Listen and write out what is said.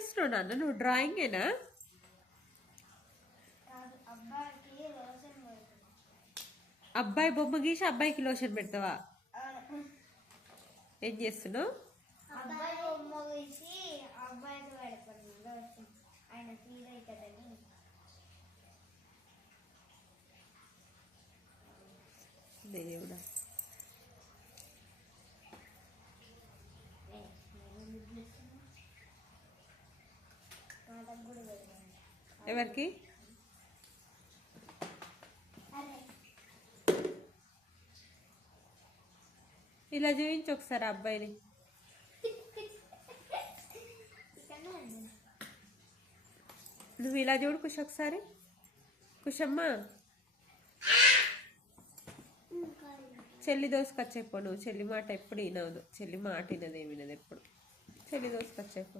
చేస్తున్నావు నాన్న? నువ్వు డ్రాయింగేనా? అబ్బాయి బొమ్మ గీసి అబ్బాయికి లోషన్ పెడతావా? ఏం చేస్తున్నావు? దేవుడా, ఎవరికి? ఇలా చూపించు ఒకసారి అబ్బాయిని. నువ్వు ఇలా చూడు కుష్ ఒకసారి. కుషమ్మ, చెల్లి దోసుకొచ్చేపో. నువ్వు చెల్లి మాట ఎప్పుడు వినవదు. చెల్లి మాట వినదు, ఏమి వినదు ఎప్పుడు. చెల్లి దోసుకొచ్చేపో.